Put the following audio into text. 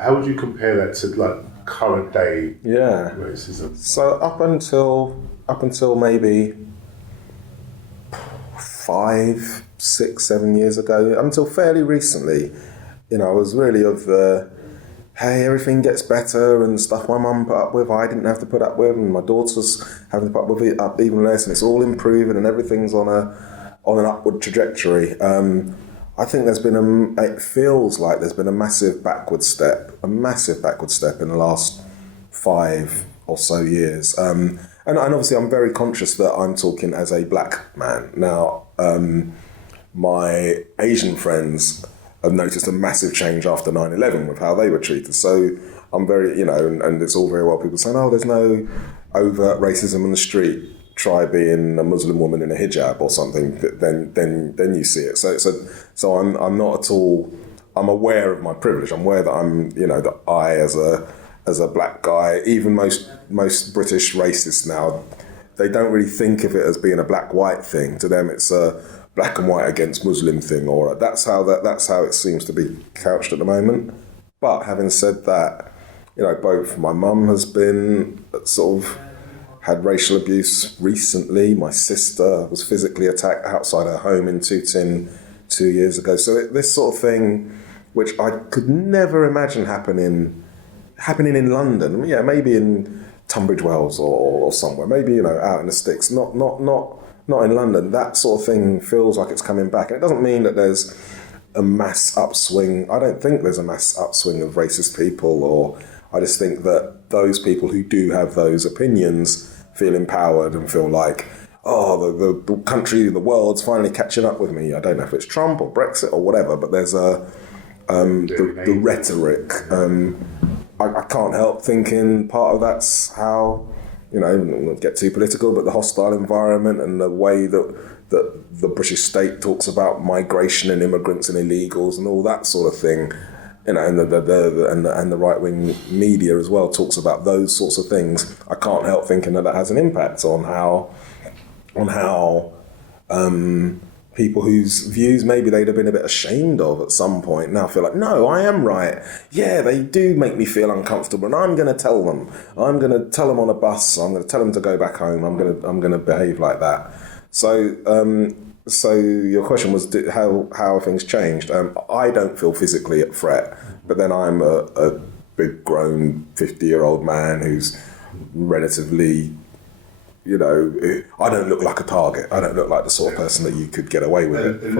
how would you compare that to like current day Yeah. racism? So up until maybe 5, 6, 7 years ago, until fairly recently, I was really of the, hey, everything gets better and stuff my mum put up with, I didn't have to put up with, and my daughter's having to put up with it up even less, and it's all improving and everything's on an upward trajectory. I think it feels like there's been a massive backward step in the last 5 or so years. And obviously I'm very conscious that I'm talking as a black man. Now, my Asian friends have noticed a massive change after 9/11 with how they were treated. So I'm very, and it's all very well people saying, oh, there's no overt racism in the street. Try being a Muslim woman in a hijab or something, then you see it. So I'm not at all. I'm aware of my privilege. I'm aware that I'm, that I as a black guy, even most British racists now, they don't really think of it as being a black-white thing. To them, it's a black and white against Muslim thing, or that's how it seems to be couched at the moment. But having said that, both my mum has been sort of had racial abuse recently. My sister was physically attacked outside her home in Tooting 2 years ago. So this sort of thing, which I could never imagine happening in London. Yeah, maybe in Tunbridge Wells or somewhere. Maybe out in the sticks. Not in London. That sort of thing feels like it's coming back. And it doesn't mean that there's a mass upswing. I don't think there's a mass upswing of racist people. Or I just think that those people who do have those opinions feel empowered and feel like, oh, the country, the world's finally catching up with me. I don't know if it's Trump or Brexit or whatever, but there's the rhetoric. I can't help thinking part of that's how, not get too political, but the hostile environment and the way that the British state talks about migration and immigrants and illegals and all that sort of thing. And the right-wing media as well talks about those sorts of things. I can't help thinking that has an impact on how people whose views maybe they'd have been a bit ashamed of at some point now feel like, no, I am right. Yeah, they do make me feel uncomfortable, and I'm going to tell them. I'm going to tell them on a bus. I'm going to tell them to go back home. I'm going to behave like that. So your question was how have things changed? I don't feel physically at threat, but then I'm a big grown 50-year-old man who's relatively, I don't look like a target. I don't look like the sort of person that you could get away with it. And